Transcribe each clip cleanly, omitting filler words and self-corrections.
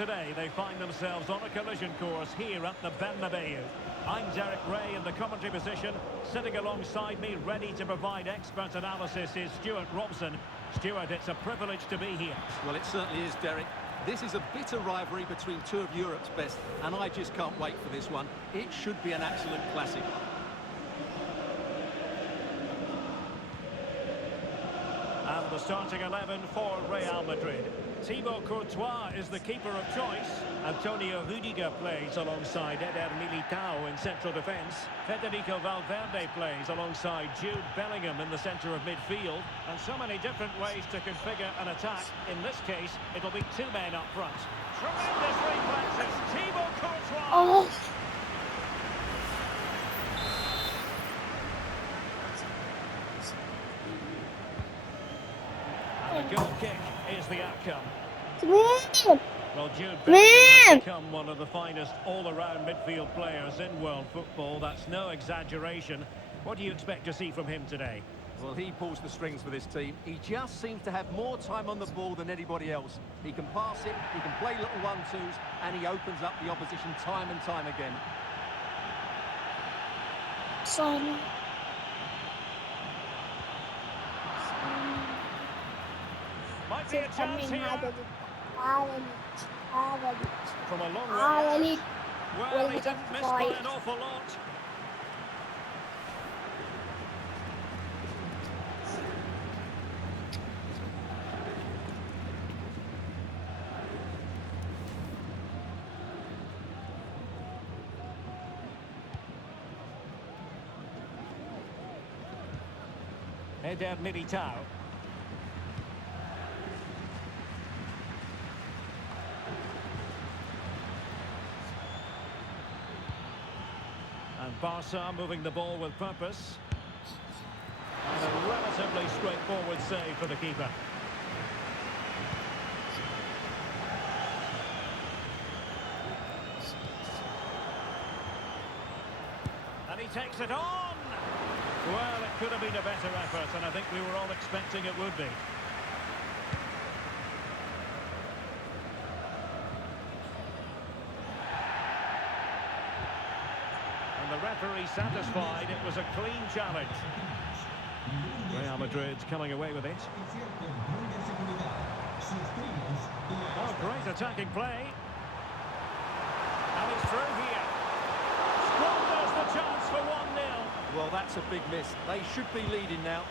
today they find themselves on a collision course here at the Bernabeu. I'm Derek Ray in the commentary position. Sitting alongside me, ready to provide expert analysis, is Stuart Robson. Stuart, it's a privilege to be here. Well, it certainly is, Derek. This is a bitter rivalry between two of Europe's best, and I just can't wait for this one. It should be an absolute classic. And the starting 11 for Real Madrid. Thibaut Courtois is the keeper of choice. Antonio Rudiger plays alongside Eder Militao in central defence. Federico Valverde plays alongside Jude Bellingham in the centre of midfield. And so many different ways to configure an attack. In this case, it'll be two men up front. Tremendous reflexes, Thibaut Courtois! Oh. And the goal kick is the outcome. Well, Jude Bellingham has become one of the finest all-around midfield players in world football. That's no exaggeration. What do you expect to see from him today? Well, he pulls the strings for this team. He just seems to have more time on the ball than anybody else. He can pass it, he can play little one-twos, and he opens up the opposition time and time again. Son. Might be a chance here. From a long way. Well, he didn't miss by an awful lot. Eder Militao. And Barca moving the ball with purpose. And a relatively straightforward save for the keeper. And he takes it on! Well, it could have been a better effort, and I think we were all expecting it would be. And the referee satisfied it was a clean challenge. Real Madrid's coming away with it. Oh, great attacking play. And he's through here. Squanders the chance for 1-0. Well, that's a big miss. They should be leading now.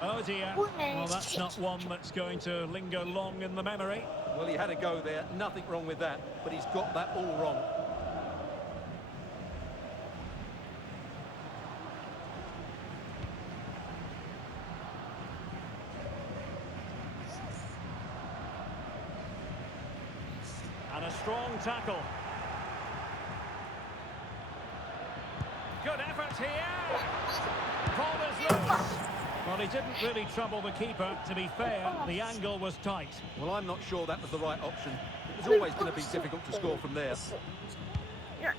Oh dear. Well, that's not one that's going to linger long in the memory. Well, he had a go there. Nothing wrong with that. But he's got that all wrong. And a strong tackle. Good effort here. Ball is loose. Well, he didn't really trouble the keeper. To be fair, the angle was tight. Well, I'm not sure that was the right option. It was always going to be difficult to score from there. And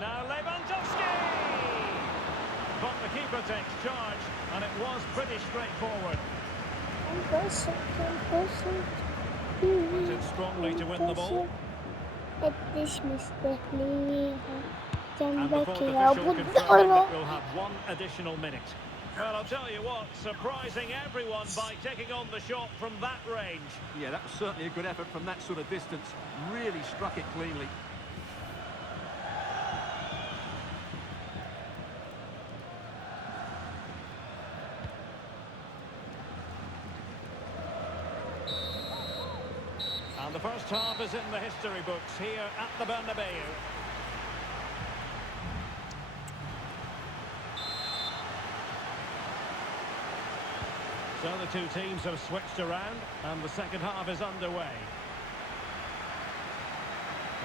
now Lewandowski! But the keeper takes charge, and it was pretty straightforward. Puts it strongly to win the ball. And before the official confirming that we'll have one additional minute. Well, I'll tell you what, surprising everyone by taking on the shot from that range. Yeah, that was certainly a good effort from that sort of distance. Really struck it cleanly. And the first half is in the history books here at the Bernabeu. So the two teams have switched around, and the second half is underway.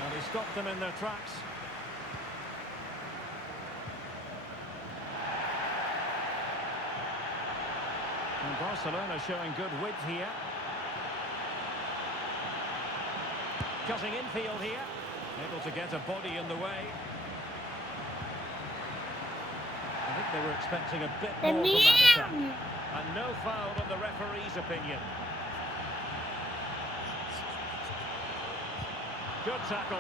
And he stopped them in their tracks. And Barcelona showing good width here. cutting infield here. Able to get a body in the way. I think they were expecting a bit more from that attack. And no foul on the referee's opinion. Good tackle.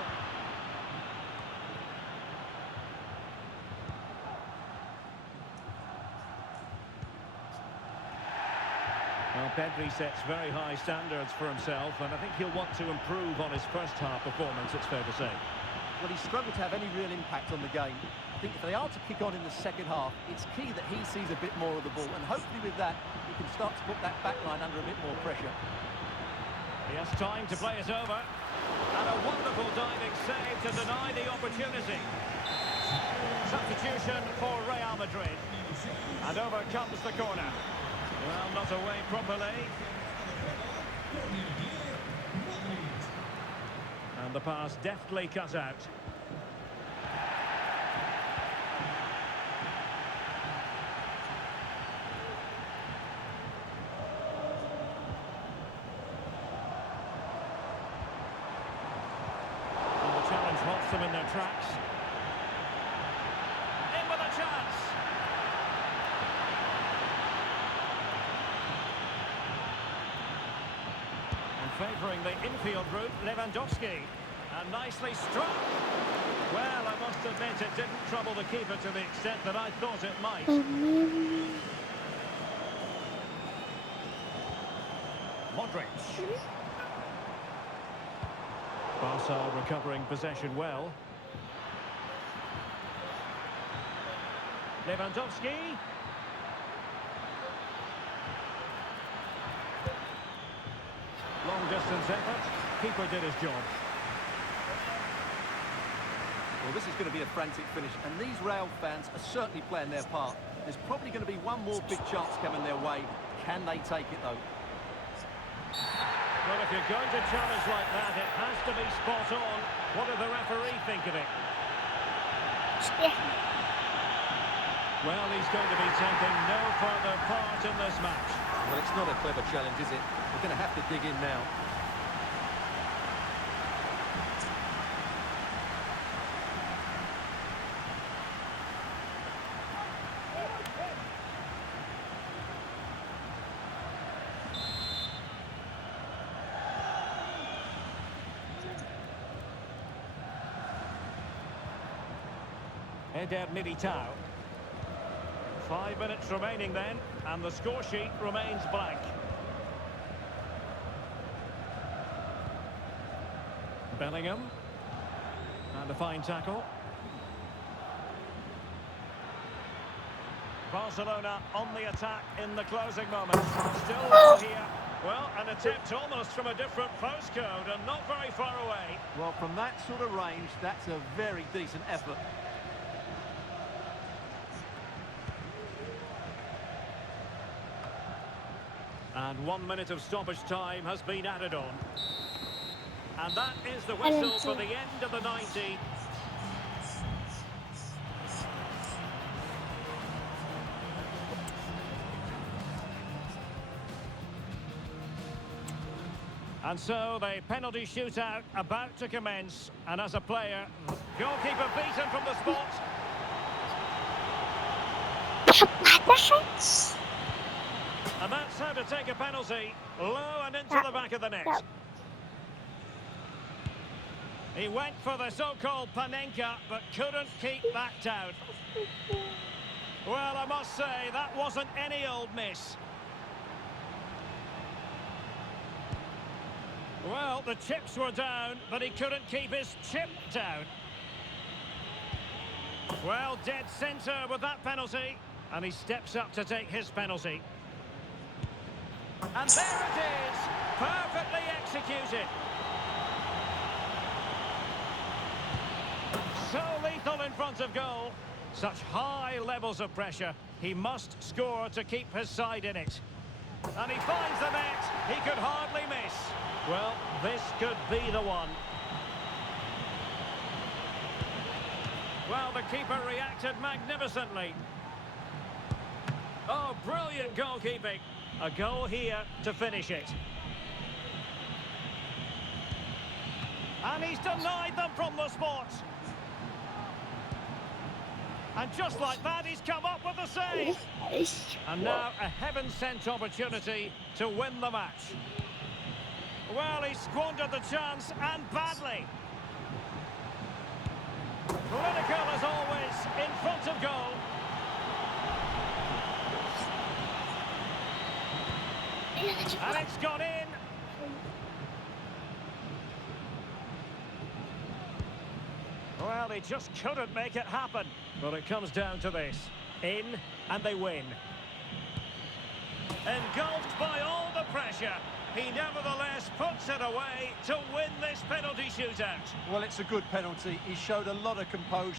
Well, Pedri sets very high standards for himself, and I think he'll want to improve on his first half performance, it's fair to say. Well, he struggled to have any real impact on the game. I think if they are to kick on in the second half, it's key that he sees a bit more of the ball, and hopefully with that, he can start to put that back line under a bit more pressure. He has time to play it over. And a wonderful diving save to deny the opportunity. Substitution for Real Madrid. And over comes the corner. Well, not away properly. And the pass deftly cut out. And the challenge halts them in their tracks. In with a chance. Favouring the infield route, Lewandowski. And nicely struck. Well, I must admit it didn't trouble the keeper to the extent that I thought it might. Modric. Barca recovering possession well. Lewandowski. Long-distance effort. Keeper did his job. Well, this is going to be a frantic finish, and these Real fans are certainly playing their part. There's probably going to be one more big chance coming their way. Can they take it, though? Well, if you're going to challenge like that, it has to be spot on. What did the referee think of it? Well, he's going to be taking no further part in this match. Well, it's not a clever challenge, is it? We're going to have to dig in now. Eder Militao. 5 minutes remaining then, and the score sheet remains blank. Bellingham. And a fine tackle. Barcelona on the attack in the closing moments. Still low here. Well, an attempt almost from a different postcode and not very far away. Well, from that sort of range, that's a very decent effort. And 1 minute of stoppage time has been added on. And that is the whistle for the end of the 90. And so the penalty shootout about to commence. And as a player, goalkeeper beaten from the spot. And that's how to take a penalty. Low and into the back of the net. He went for the so-called Panenka, but couldn't keep that down. Well, I must say, that wasn't any old miss. Well, the chips were down, but he couldn't keep his chip down. Well, dead centre with that penalty. And he steps up to take his penalty. And there it is, perfectly executed. So lethal in front of goal. Such high levels of pressure. He must score to keep his side in it. And he finds the net. He could hardly miss. Well, this could be the one. Well, the keeper reacted magnificently. Oh, brilliant goalkeeping. A goal here to finish it. And he's denied them from the spot. And just like that, he's come up with the save. And now a heaven-sent opportunity to win the match. Well, he squandered the chance, and badly. Clinical as always, in front of goal. And it's gone in. Well, he just couldn't make it happen. But it comes down to this. In, and they win. Engulfed by all the pressure, he nevertheless puts it away to win this penalty shootout. Well, it's a good penalty. He showed a lot of composure.